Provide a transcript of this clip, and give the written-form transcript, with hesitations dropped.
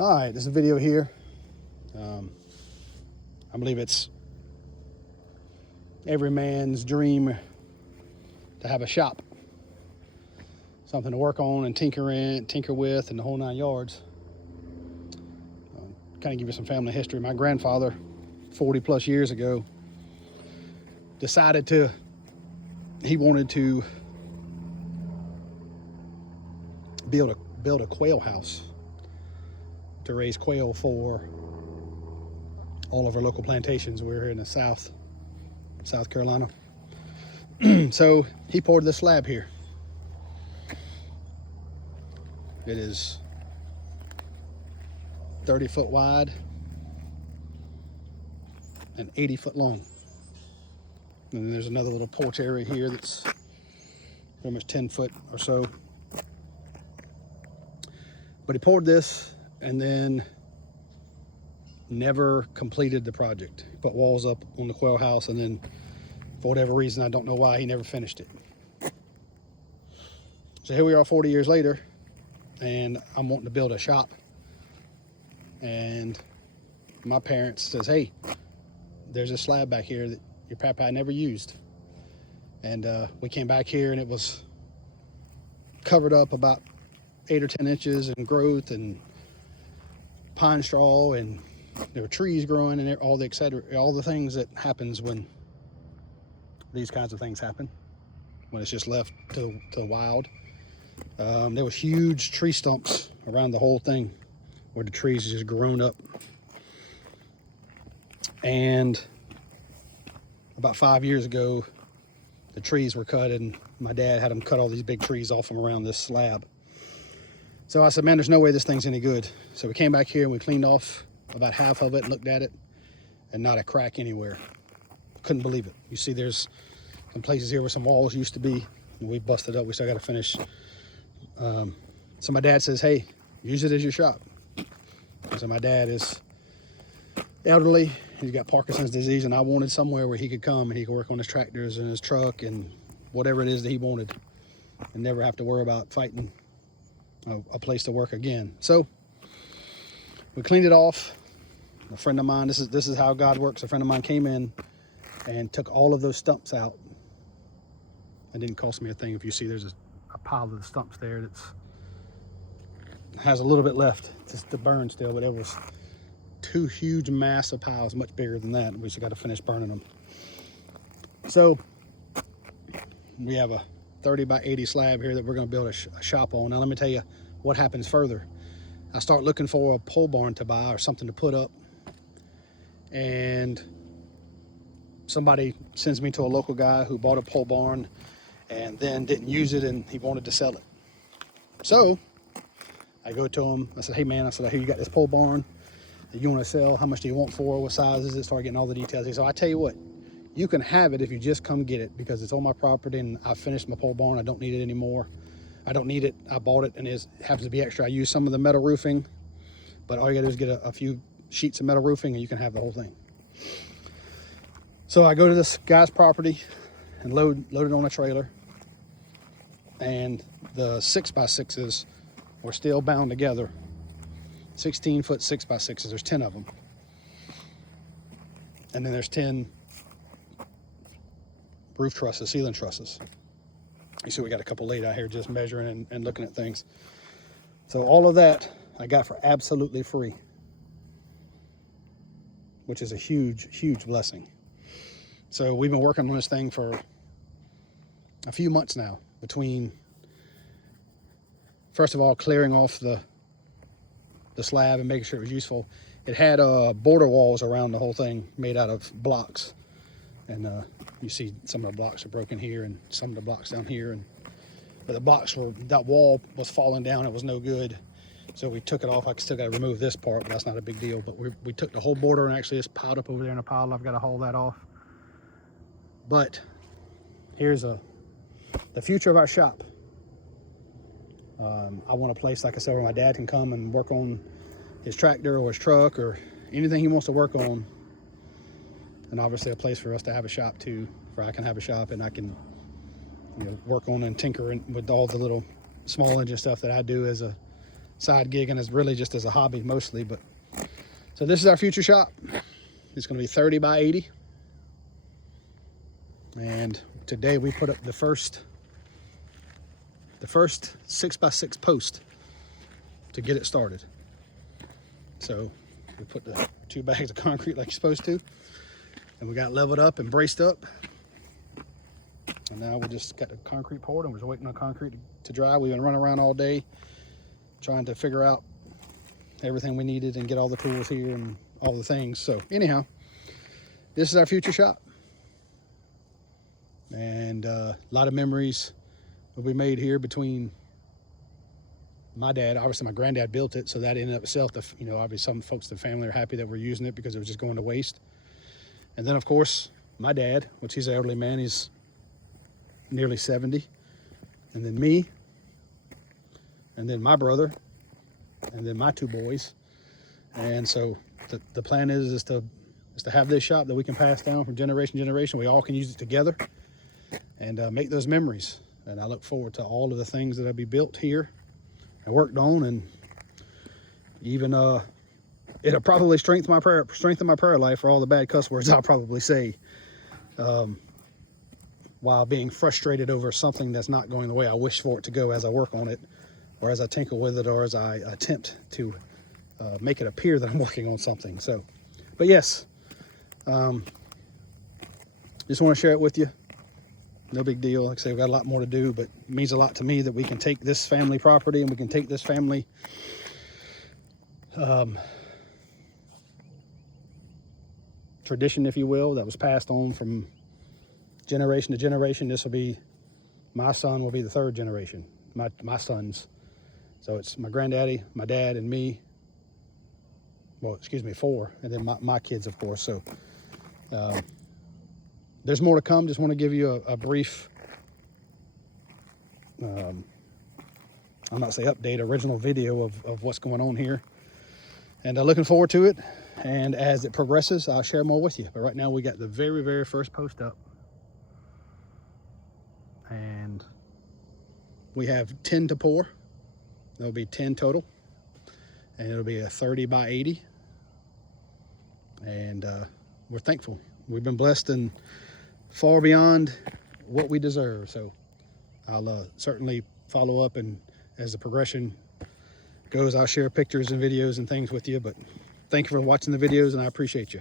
All right, there's a video here. I believe it's every man's dream to have a shop, something to work on and tinker with, and the whole 9 yards. Kind of give you some family history. My grandfather, 40 plus years ago, decided he wanted to build a quail house to raise quail for all of our local plantations. We're here in the South Carolina. So he poured this slab here. It is 30 foot wide and 80 foot long. And then there's another little porch area here that's almost 10 foot or so. But he poured this and then never completed the project. He put walls up on the quail house, and then for whatever reason, I don't know why, he never finished it. So here we are 40 years later, and I'm wanting to build a shop. And my parents says, hey, there's a slab back here that your papa never used. And we came back here and it was covered up about 8 or 10 inches in growth and pine straw, and there were trees growing and all the things that happens when these kinds of things happen, when it's just left to the wild. There was huge tree stumps around the whole thing where the trees just grown up. And about 5 years ago, the trees were cut, and my dad had them cut all these big trees off from around this slab. So I said, man, there's no way this thing's any good. So we came back here and we cleaned off about half of it and looked at it, and not a crack anywhere. Couldn't believe it. You see there's some places here where some walls used to be, and we busted up. We still got to finish. So my dad says, hey, use it as your shop. So my dad is elderly. He's got Parkinson's disease, and I wanted somewhere where he could come and he could work on his tractors and his truck and whatever it is that he wanted, and never have to worry about fighting a place to work again. So we cleaned it off. A friend of mine, this is how God works. A friend of mine came in and took all of those stumps out. It didn't cost me a thing. If you see, there's a pile of the stumps there that's has a little bit left just to burn still, but it was 2 huge massive piles, much bigger than that. We just got to finish burning them. So we have a 30 by 80 slab here that we're going to build a shop on. Now let me tell you what happens further. I start looking for a pole barn to buy or something to put up, and somebody sends me to a local guy who bought a pole barn and then didn't use it, and he wanted to sell it. So I go to him. I said, hey man, I said, hey, you got this pole barn that you want to sell. How much do you want for it? What size is it? Start getting all the details. He said, I tell you what, you can have it if you just come get it, because it's on my property and I finished my pole barn. I don't need it anymore. I don't need it. I bought it and it happens to be extra. I use some of the metal roofing, but all you gotta do is get a few sheets of metal roofing and you can have the whole thing. So I go to this guy's property and load it on a trailer, and the 6x6s were still bound together. 16 foot 6x6s, there's 10 of them. And then there's 10 roof trusses, ceiling trusses. You see we got a couple laid out here just measuring and looking at things. So all of that I got for absolutely free, which is a huge, huge blessing. So we've been working on this thing for a few months now, between, first of all, clearing off the slab and making sure it was useful. It had border walls around the whole thing made out of blocks. And you see some of the blocks are broken here and some of the blocks down here. But the blocks that wall was falling down. It was no good. So we took it off. I still got to remove this part, but that's not a big deal. But we took the whole border and actually it's piled up over there in a pile. I've got to haul that off. But here's the future of our shop. I want a place, like I said, where my dad can come and work on his tractor or his truck or anything he wants to work on. And obviously a place for us to have a shop too, where I can have a shop and I can, work on and tinker with all the little small engine stuff that I do as a side gig, and it's really just as a hobby mostly. But so this is our future shop. It's going to be 30 by 80. And today we put up the first 6x6 post to get it started. So we put the 2 bags of concrete like you're supposed to, and we got leveled up and braced up. And now we just got the concrete poured, and we're just waiting on concrete to dry. We've been running around all day trying to figure out everything we needed and get all the tools here and all the things. So anyhow, this is our future shop. And a lot of memories will be made here between my dad. Obviously my granddad built it, so that in and of itself, you know, obviously some folks in the family are happy that we're using it because it was just going to waste. And then of course my dad, which he's an elderly man, he's nearly 70, and then me, and then my brother, and then my 2 boys. And so the plan is to have this shop that we can pass down from generation to generation. We all can use it together and make those memories. And I look forward to all of the things that'll be built here and worked on, and even it'll probably strengthen my prayer life for all the bad cuss words I'll probably say while being frustrated over something that's not going the way I wish for it to go as I work on it, or as I tinkle with it, or as I attempt to make it appear that I'm working on something. So, but yes, just want to share it with you. No big deal. Like I say, we've got a lot more to do, but it means a lot to me that we can take this family property and we can take this family tradition, if you will, that was passed on from generation to generation. This will be, my son will be the 3rd generation, my sons. So it's my granddaddy, my dad, and me. Well, excuse me, 4, and then my kids, of course. So there's more to come. Just want to give you a brief, I'm not say update, original video of what's going on here. And looking forward to it. And as it progresses, I'll share more with you. But right now we got the very, very first post up. And we have 10 to pour. There'll be 10 total. And it'll be a 30 by 80. And we're thankful. We've been blessed and far beyond what we deserve. So I'll certainly follow up, and as the progression goes, I'll share pictures and videos and things with you. But thank you for watching the videos, and I appreciate you.